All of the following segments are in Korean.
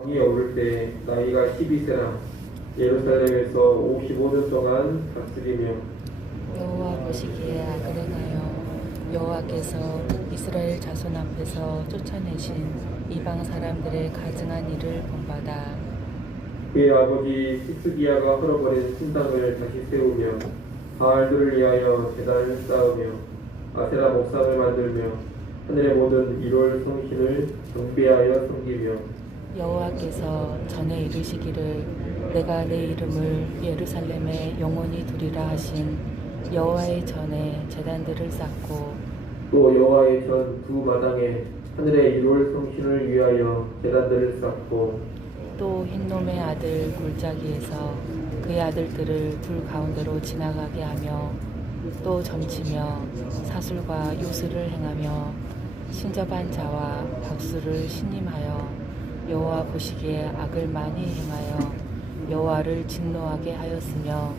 왕이 오를 때 나이가 12세라 예루살렘에서 55년 동안 다스리며 여호와 보시기에 악을 행하여 여호와께서 이스라엘 자손 앞에서 쫓아내신 이방 사람들의 가증한 일을 본받아 그의 아버지 히스기야가 헐어버린 신당을 다시 세우며 바알들을 위하여 제단을 쌓으며 아세라 목상을 만들며 하늘의 모든 일월 성신을 경배하여 섬기며 여호와께서 전에 이르시기를 내가 내 이름을 예루살렘에 영원히 두리라 하신 여호와의 전에 제단들을 쌓고 또 여호와의 전 두 마당에 하늘의 일월 성신을 위하여 제단들을 쌓고 또 흰놈의 아들 골짜기에서 그의 아들들을 불 가운데로 지나가게 하며 또 점치며 사술과 요술을 행하며 신접한 자와 박수를 신임하여 여호와 보시기에 악을 많이 행하여 여호와를 진노하게 하였으며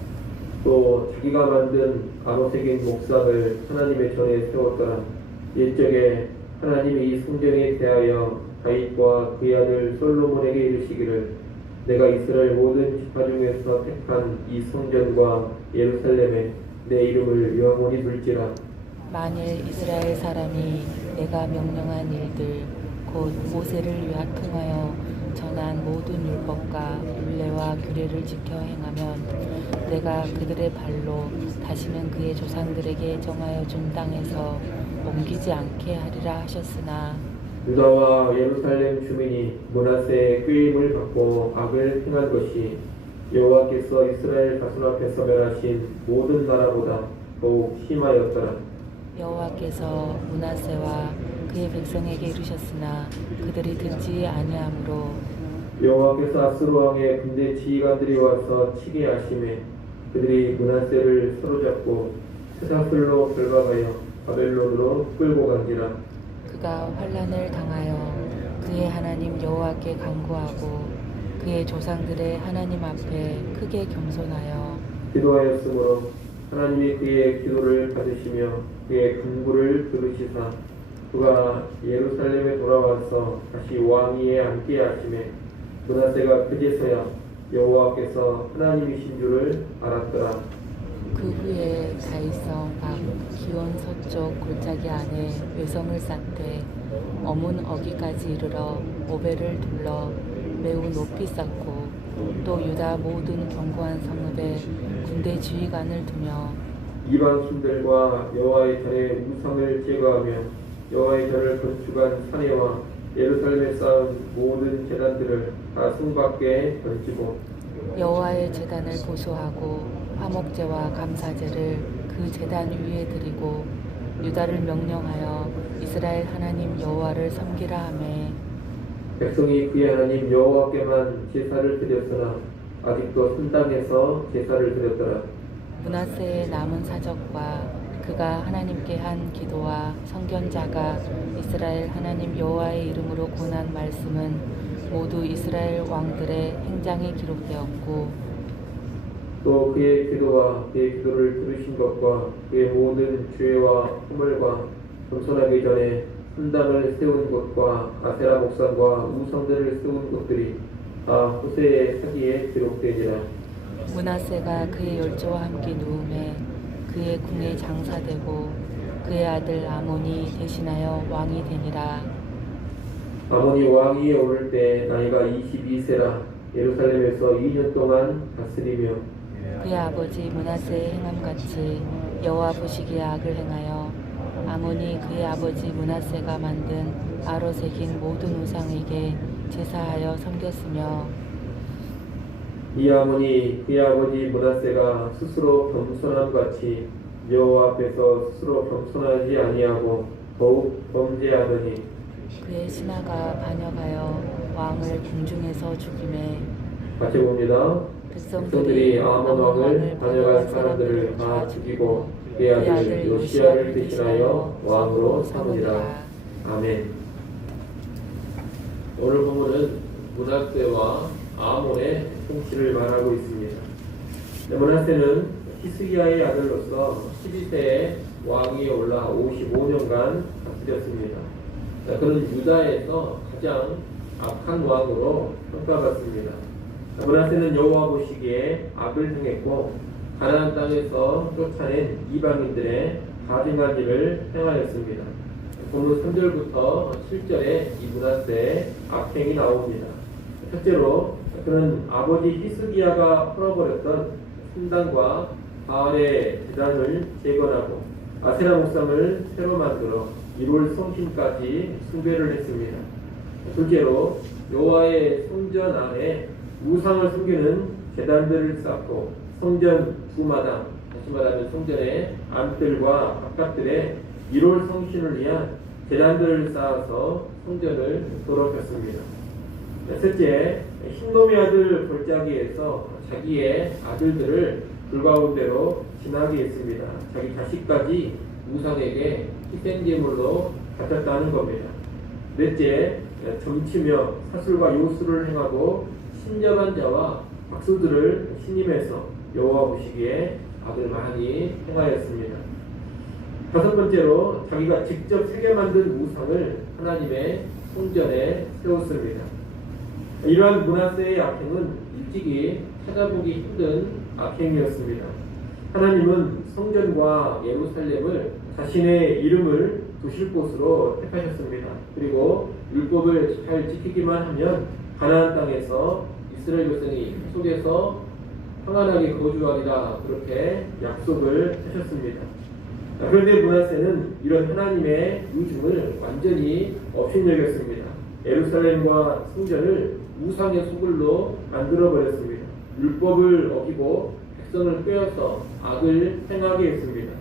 또 자기가 만든 가로새긴 목상을 하나님의 전에 세웠더라. 옛적에 하나님이 이 성전에 대하여 다윗과 그의 아들 솔로몬에게 이르시기를 내가 이스라엘 모든 지파 중에서 택한 이 성전과 예루살렘에 내 이름을 영원히 둘지라. 만일 이스라엘 사람이 내가 명령한 일들 곧 모세를 통하여 전한 모든 율법과 율례와 규례를 지켜 행하면 내가 그들의 발로 다시는 그의 조상들에게 정하여 준 땅에서 옮기지 않게 하리라 하셨으나 유다와 예루살렘 주민이 므낫세의 꾀임을 받고 악을 행한 것이 여호와께서 이스라엘 자손 앞에서 멸하신 모든 나라보다 더욱 심하였더라. 여호와께서 므낫세와 그의 백성에게 이르셨으나 그들이 듣지 아니하므로 여호와께서 아스루 왕의 군대 지휘관들이 와서 치게 하심에 그들이 므낫세를 사로잡고 쇠사슬로 밟아가여 바벨론으로 끌고 간지라. 그가 환난을 당하여 그의 하나님 여호와께 간구하고 그의 조상들의 하나님 앞에 크게 겸손하여 기도하였으므로 하나님이 그의 기도를 받으시며 그의 간구를 들으시사 그가 예루살렘에 돌아와서 다시 왕위에 앉게 하심에 므낫세가 그제서야 여호와께서 하나님이신 줄을 알았더라. 그 후에 다윗성 박 기온 서쪽 골짜기 안에 외성을 쌓되 어문 어기까지 이르러 오벨을 둘러 매우 높이 쌓고 또 유다 모든 견고한 성읍에 군대 지휘관을 두며 이방 신들과 여호와의 전에 우상을 제거하며 여호와의 전을 건축한 사내와 예루살렘에 쌓은 모든 제단들을 다 성밖에 던지고 여호와의 제단을 보수하고 화목제와 감사제를 그 제단 위에 드리고 유다를 명령하여 이스라엘 하나님 여호와를 섬기라 하매 백성이 그의 하나님 여호와께만 제사를 드렸으나 아직도 산당에서 제사를 드렸더라. 므낫세의 남은 사적과 그가 하나님께 한 기도와 선견자가 이스라엘 하나님 여호와의 이름으로 고난 말씀은 모두 이스라엘 왕들의 행장에 기록되었고 또 그의 기도와 그의 기도를 들으신 것과 그의 모든 죄와 허물과 겸손하기 전에 산당을 세운 것과 아세라 목상과 우상들을 세운 것들이 다 호세의 사기에 기록되니라. 므낫세가 그의 열조와 함께 누움에 그의 궁에 장사되고 그의 아들 아몬이 대신하여 왕이 되니라. 아몬이 왕위에 오를 때 나이가 22세라 예루살렘에서 2년 동안 다스리며 그의 아버지 므낫세의 행함같이 여호와 보시기에 악을 행하여 아몬이 그의 아버지 므낫세가 만든 아로 새긴 모든 우상에게 제사하여 섬겼으며 이 아몬이 그의 아버지 므낫세가 스스로 겸손함 같이 여호와 앞에서 스스로 겸손하지 아니하고 더욱 범죄하더니 그의 신하가 반역하여 왕을 궁중에서 죽임에 같이 봅니다. 백성들이 아몬 왕을 반역한 사람들을 다 죽이고 그의 아들 요시야를 대신하여 왕으로 삼으니라. 아멘. 오늘 본문은 므낫세와 아몬의 통치를 말하고 있습니다. 므낫세는 히스기야의 아들로서 12세에 왕위에 올라 55년간 다스렸습니다. 그는 유다에서 가장 악한 왕으로 평가받습니다. 므낫세는 여호와 보시기에 악을 행했고 가나안 땅에서 쫓아낸 이방인들의 가증한 일을 행하였습니다. 본문 3절부터 7절에 이 므낫세의 악행이 나옵니다. 첫째로 그는 아버지 히스기야가 풀어버렸던 신당과 바알의 제단을 재건하고 아세라 목상을 새로 만들어 1월 성신까지 숭배를 했습니다. 둘째로 여호와의 성전 안에 우상을 숨기는 제단들을 쌓고 성전 두마당, 다시 말하면 성전의 안뜰과 바깥들에 1월 성신을 위한 제단들을 쌓아서 성전을 더럽혔습니다. 셋째, 흰놈의 아들 골짜기에서 자기의 아들들을 불가운데로 지나게 했습니다. 자기 자식까지 우상에게 희생제물로 바쳤다는 겁니다. 넷째, 점치며 사술과 요술을 행하고 신령한 자와 박수들을 신임해서 여호와 보시기에 악을 많이 행하였습니다. 다섯 번째로 자기가 직접 새겨 만든 우상을 하나님의 성전에 세웠습니다. 이러한 므낫세의 악행은 일찍이 찾아보기 힘든 악행이었습니다. 하나님은 성전과 예루살렘을 자신의 이름을 두실 곳으로 택하셨습니다. 그리고 율법을 잘 지키기만 하면 가나안 땅에서 이스라엘 백성이 속에서 평안하게 거주하리라 그렇게 약속을 하셨습니다. 그런데 므낫세는 이런 하나님의 유증을 완전히 업신여겼습니다. 예루살렘과 성전을 우상의 소굴로 만들어버렸습니다. 율법을 어기고 백성을 꾀어서 악을 행하게 했습니다.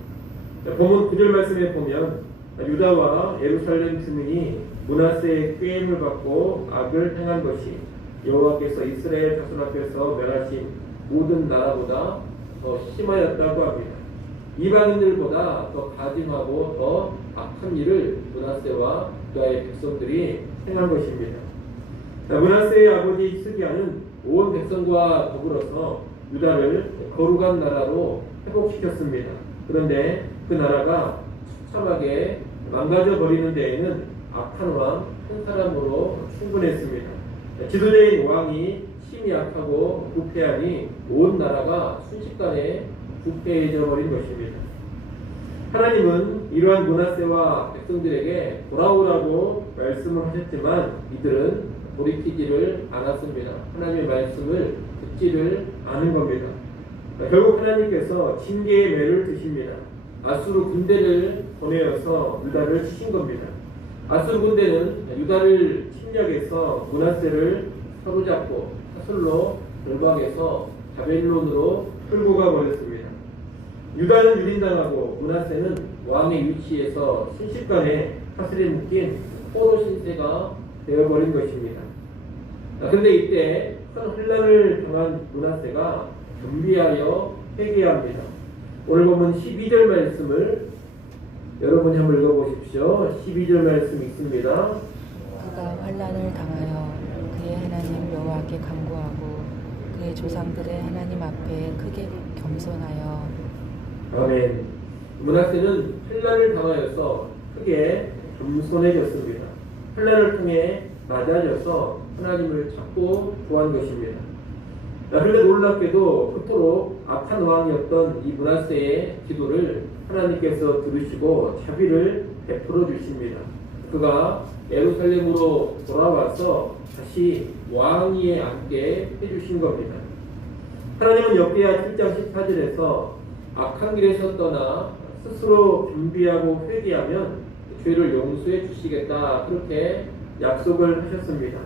본문 9절 말씀에 보면 유다와 예루살렘 주민이 므낫세의 꾀임을 받고 악을 행한 것이 여호와께서 이스라엘 자손 앞에서 멸하신 모든 나라보다 더 심하였다고 합니다. 이방인들보다 더 가증하고 더 악한 일을 므낫세와 유다의 백성들이 행한 것입니다. 므낫세의 아버지 히스기야는 온 백성과 더불어서 유다를 거룩한 나라로 회복시켰습니다. 그런데 그 나라가 처참하게 망가져 버리는 데에는 악한 왕 한 사람으로 충분했습니다. 지도자인 왕이 힘이 약하고 부패하니 온 나라가 순식간에 부패해져 버린 것입니다. 하나님은 이러한 므낫세와 백성들에게 돌아오라고 말씀을 하셨지만 이들은 돌이키지를 않았습니다. 하나님의 말씀을 듣지를 않은 겁니다. 결국 하나님께서 징계의 매를 드십니다. 아수르 군대를 보내어서 유다를 치신 겁니다. 아수르 군대는 유다를 침략해서 므낫세를 사로잡고 사슬로 결박해서 바벨론으로 끌고 가버렸습니다. 유다는 유린당하고 므낫세는 왕의 위치에서 순식간에 사슬에 묶인 포로 신세가 되어버린 것입니다. 그런데 이때 큰 혼란을 당한 므낫세가 준비하여 회개합니다. 오늘 보면 12절 말씀을 여러분이 한번 읽어보십시오. 12절 말씀 있습니다. 그가 환난을 당하여 그의 하나님 여호와께 간구하고 그의 조상들의 하나님 앞에 크게 겸손하여 아멘. 므낫세는 환난을 당하여서 크게 겸손해졌습니다. 환난을 통해 낮아져서 하나님을 찾고 구한 것입니다. 그런데 놀랍게도 그토록 악한 왕이었던 이 므낫세의 기도를 하나님께서 들으시고 자비를 베풀어 주십니다. 그가 예루살렘으로 돌아와서 다시 왕위에 앉게 해주신 겁니다. 하나님은 역대하 7장 18절에서 악한 길에서 떠나 스스로 준비하고 회개하면 죄를 용서해 주시겠다 그렇게 약속을 하셨습니다.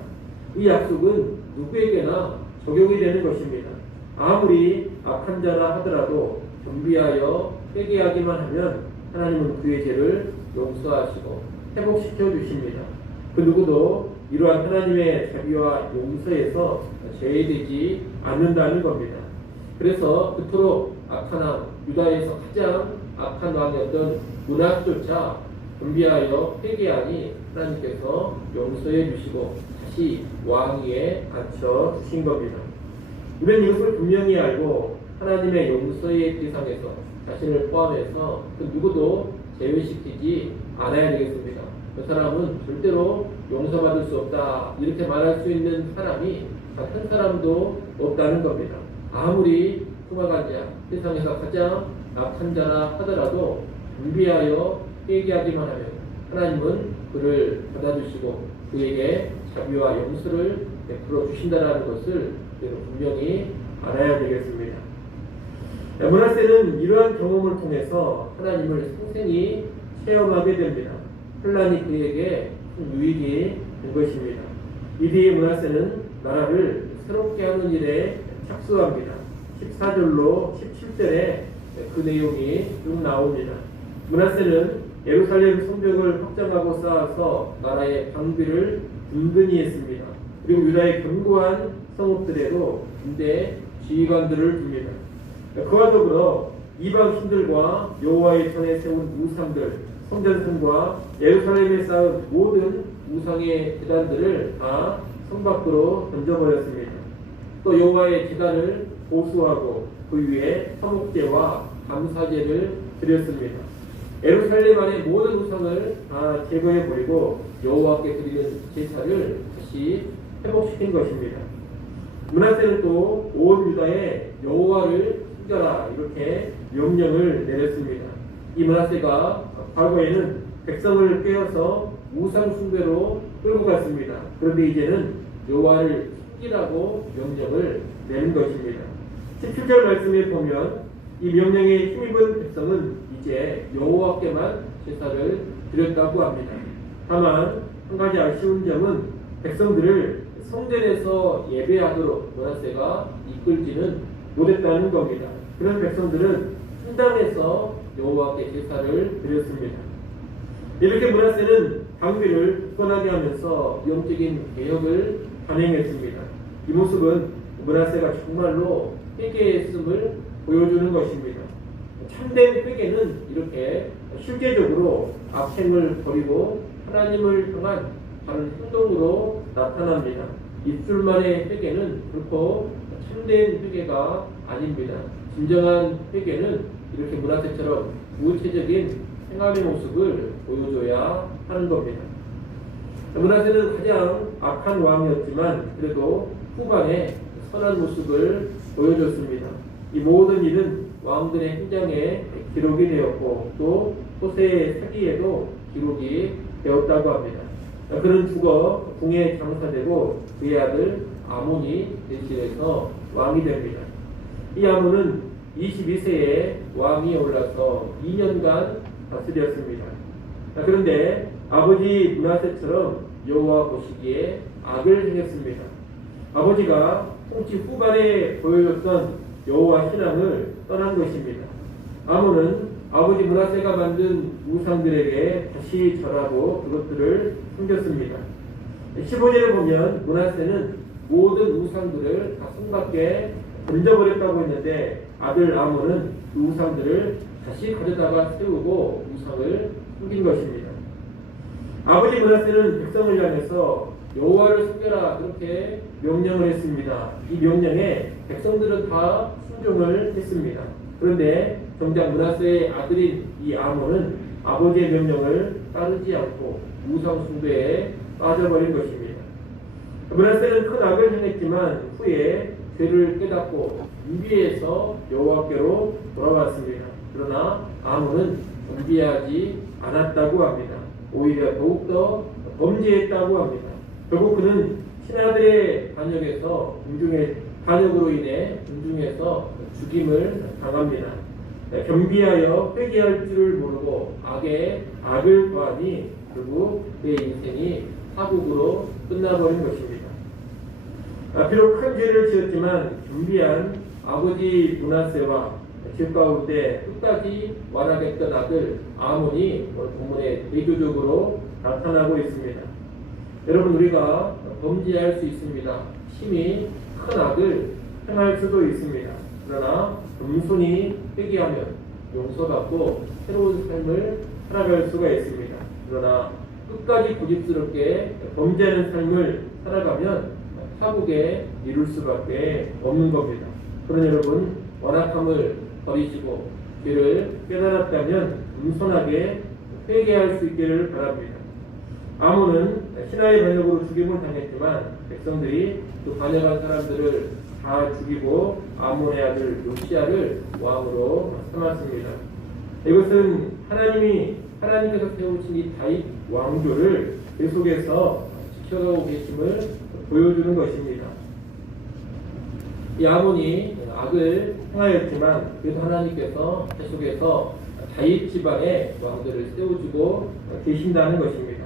이 약속은 누구에게나 적용이 되는 것입니다. 아무리 악한 자라 하더라도 준비하여 회개하기만 하면 하나님은 그의 죄를 용서하시고 회복시켜 주십니다. 그 누구도 이러한 하나님의 자비와 용서에서 제외되지 않는다는 겁니다. 그래서 그토록 악한 왕, 유다에서 가장 악한 왕이었던 므낫세조차 준비하여 회개하니 하나님께서 용서해 주시고 다시 왕위에 앉혀 주신 겁니다. 우리는 이것을 분명히 알고 하나님의 용서의 대상에서 자신을 포함해서 그 누구도 제외시키지 않아야 되겠습니다. 그 사람은 절대로 용서받을 수 없다, 이렇게 말할 수 있는 사람이 한 사람도 없다는 겁니다. 아무리 흉악한 자, 세상에서 가장 악한 자라 하더라도 준비하여 회개하기만 하면 하나님은 그를 받아주시고 그에게 자비와 용서를 베풀어 주신다는 것을 분명히 알아야 되겠습니다. 므낫세는 이러한 경험을 통해서 하나님을 생생히 체험하게 됩니다. 환난이 그에게 큰 유익이 된 것입니다. 이 뒤에 므낫세는 나라를 새롭게 하는 일에 착수합니다. 14절로 17절에 그 내용이 쭉 나옵니다. 므낫세는 예루살렘 성벽을 확장하고 쌓아서 나라의 방비를 든든히 했습니다. 그리고 유다의 견고한 성읍들에도 군대 지휘관들을 둡니다. 그와 더불어 이방 신들과 여호와의 전에 세운 우상들, 성전성과 예루살렘에 쌓은 모든 우상의 제단들을 다 성 밖으로 던져버렸습니다. 또 여호와의 제단을 보수하고 그 위에 화목제와 감사제를 드렸습니다. 예루살렘 안의 모든 우상을 다 제거해버리고 여호와께 드리는 제사를 다시 회복시킨 것입니다. 므낫세는 또 온 유다에 여호와를 섬겨라, 이렇게 명령을 내렸습니다. 이 므낫세가 과거에는 백성을 꿰어서 우상 숭배로 끌고 갔습니다. 그런데 이제는 여호와를 섬기라고 명령을 내는 것입니다. 17절 말씀에 보면 이 명령에 힘입은 백성은 이제 여호와께만 제사를 드렸다고 합니다. 다만 한 가지 아쉬운 점은 백성들을 성전에서 예배하도록 므낫세가 이끌지는 못했다는 겁니다. 그런 백성들은 성당에서 여호와께 제사를 드렸습니다. 이렇게 므낫세는 방비를 굳건하게 하면서 영적인 개혁을 단행했습니다. 이 모습은 므낫세가 정말로 회개했음을 보여주는 것입니다. 참된 회개는 이렇게 실제적으로 악행을 버리고 하나님을 향한 다른 행동으로 나타납니다. 입술만의 회개는 결코 참된 회개가 아닙니다. 진정한 회개는 이렇게 므낫세처럼 구체적인 행함의 모습을 보여줘야 하는 겁니다. 므낫세는 가장 악한 왕이었지만 그래도 후반에 선한 모습을 보여줬습니다. 이 모든 일은 왕들의 행장에 기록이 되었고 또 호세의 사기에도 기록이 되었다고 합니다. 그는 죽어 궁에 장사되고 그의 아들 아몬이 대신해서 왕이 됩니다. 이 아몬은 22세에 왕이 올라서 2년간 다스렸습니다. 그런데 아버지 므낫세처럼 여호와 보시기에 악을 행했습니다. 아버지가 통치 후반에 보여줬던 여호와 신앙을 떠난 것입니다. 아몬은 아버지 므낫세가 만든 우상들에게 다시 절하고 그것들을 숨겼습니다. 15절에 보면 므낫세는 모든 우상들을 다 성 밖에 던져버렸다고 했는데 아들 아몬은 그 우상들을 다시 가져다가 세우고 우상을 숨긴 것입니다. 아버지 므낫세는 백성을 향해서 여호와를 섬겨라, 그렇게 명령을 했습니다. 이 명령에 백성들은 다 순종을 했습니다. 그런데 정작 므낫세의 아들인 이 아몬은 아버지의 명령을 따르지 않고 우상 숭배에 빠져버린 것입니다. 므낫세는 큰 악을 행했지만 후에 죄를 깨닫고 준비해서 여호와께로 돌아왔습니다. 그러나 아몬은 준비하지 않았다고 합니다. 오히려 더욱더 범죄했다고 합니다. 결국 그는 신하들의 반역으로 인해 군중에서 죽임을 당합니다. 겸비하여 회개할 줄을 모르고 악에 악을 더하니 결국 그의 인생이 파국으로 끝나버린 것입니다. 비록 큰 죄를 지었지만 겸비한 아버지 므낫세와 죄 가운데 끝까지 완악했던 아들 아몬이 본문에 대조적으로 나타나고 있습니다. 여러분, 우리가 범죄할 수 있습니다. 심히 큰 악을 행할 수도 있습니다. 그러나 겸손히 회개하면 용서받고 새로운 삶을 살아갈 수가 있습니다. 그러나 끝까지 고집스럽게 범죄하는 삶을 살아가면 파국에 이룰 수밖에 없는 겁니다. 그러나 여러분, 완악함을 버리시고 죄를 깨달았다면 겸손하게 회개할 수 있기를 바랍니다. 아몬은 신하의 반역으로 죽임을 당했지만 백성들이 그 반역한 사람들을 다 죽이고 아몬의 아들 요시야를 왕으로 삼았습니다. 이것은 하나님께서 세우신 이 다윗 왕조를 계속해서 지켜가고 계심을 보여주는 것입니다. 이 아몬이 악을 행하였지만 그래도 하나님께서 계속해서 다윗 집안의 왕들을 세워주고 계신다는 것입니다.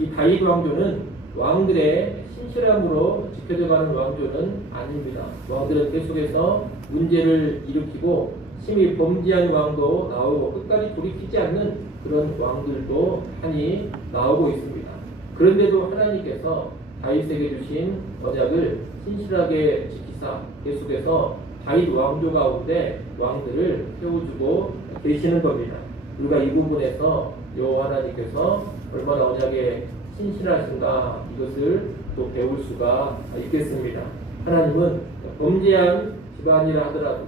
이 다윗 왕조는 왕들의 신실함으로 지켜져가는 왕조는 아닙니다. 왕들은 계속해서 문제를 일으키고 심히 범죄한 왕도 나오고 끝까지 돌이키지 않는 그런 왕들도 많이 나오고 있습니다. 그런데도 하나님께서 다윗에게 주신 언약을 신실하게 지키사 계속해서 다윗 왕조 가운데 왕들을 세워주고 계시는 겁니다. 우리가 이 부분에서 여호와 하나님께서 얼마나 언약에 신실하신가 이것을 또 배울 수가 있겠습니다. 하나님은 범죄한 집안이라 하더라도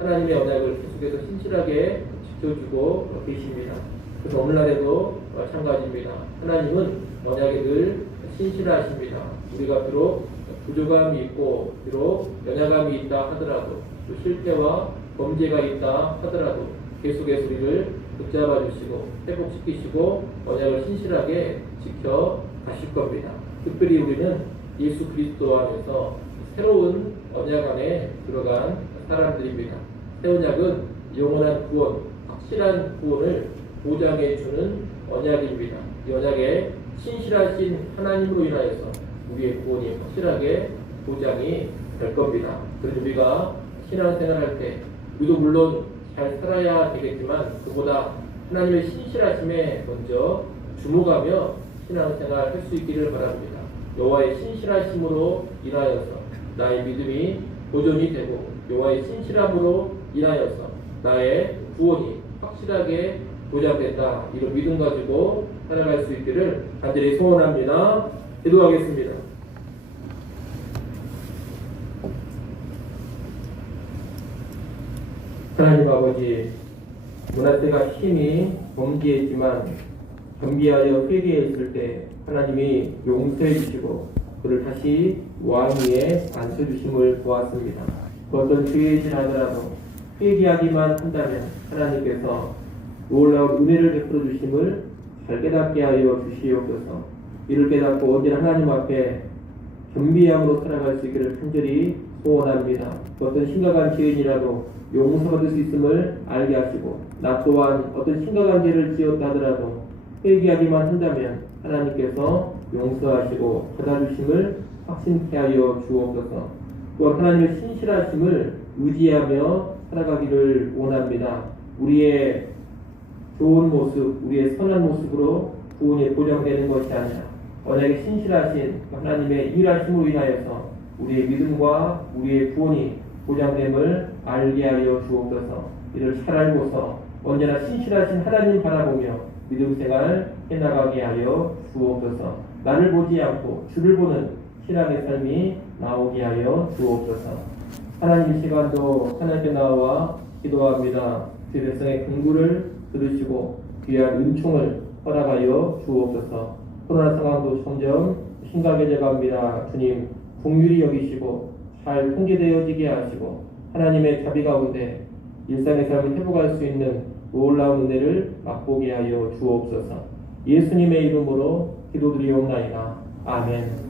하나님의 언약을 계속해서 신실하게 지켜주고 계십니다. 그래서 오늘날에도 마찬가지입니다. 하나님은 언약에 늘 신실하십니다. 우리가 비록 부족함이 있고 비록 연약함이 있다 하더라도 또 실패와 범죄가 있다 하더라도 계속해서 우리를 붙잡아 주시고 회복시키시고 언약을 신실하게 지켜 가실 겁니다. 특별히 우리는 예수 그리스도 안에서 새로운 언약 안에 들어간 사람들입니다. 새 언약은 영원한 구원, 확실한 구원을 보장해 주는 언약입니다. 이 언약에 신실하신 하나님으로 인하여서 우리의 구원이 확실하게 보장이 될 겁니다. 그래서 우리가 신앙생활할 때 우리도 물론 잘 살아야 되겠지만 그보다 하나님의 신실하심에 먼저 주목하며 신앙생활 할 수 있기를 바랍니다. 여호와의 신실하심으로 인하여서 나의 믿음이 보존이 되고 여호와의 신실함으로 인하여서 나의 구원이 확실하게 보장된다. 이런 믿음 가지고 살아갈 수 있기를 간절히 소원합니다. 기도하겠습니다. 하나님 아버지, 문하세가 심히 범죄했지만 겸비하여 회개했을 때 하나님이 용서해 주시고 그를 다시 왕 위에 앉혀주심을 보았습니다. 그 어떤 죄의 질 하더라도 회개하기만 한다면 하나님께서 놀라운 은혜를 베풀어 주심을 잘 깨닫게 하여 주시옵소서. 이를 깨닫고 언제나 하나님 앞에 겸비함으로 살아갈 수 있기를 간절히 소원합니다. 어떤 심각한 죄인이라도 용서받을 수 있음을 알게 하시고 나 또한 어떤 심각한 죄를 지었다 하더라도 회개하기만 한다면 하나님께서 용서하시고 받아주심을 확신케 하여 주옵소서. 또한 하나님의 신실하심을 의지하며 살아가기를 원합니다. 우리의 좋은 모습, 우리의 선한 모습으로 구원이 보장되는 것이 아니라 언약에 신실하신 하나님의 일하심으로 인하여서 우리의 믿음과 우리의 구원이 보장됨을 알게 하여 주옵소서. 이를 잘 알고서 언제나 신실하신 하나님 바라보며 믿음 생활 해나가게 하여 주옵소서. 나를 보지 않고 주를 보는 신앙의 삶이 나오게 하여 주옵소서. 하나님 이 시간도 하나님께 나와 기도합니다. 그 백성의 간구를 들으시고 귀한 은총을 허락하여 주옵소서. 코로나 상황도 점점 심각해져 갑니다. 주님 긍휼히 여기시고 잘 통제되어지게 하시고 하나님의 자비 가운데 일상의 삶을 회복할 수 있는 놀라운 은혜를 맛보게 하여 주옵소서. 예수님의 이름으로 기도드리옵나이다. 아멘.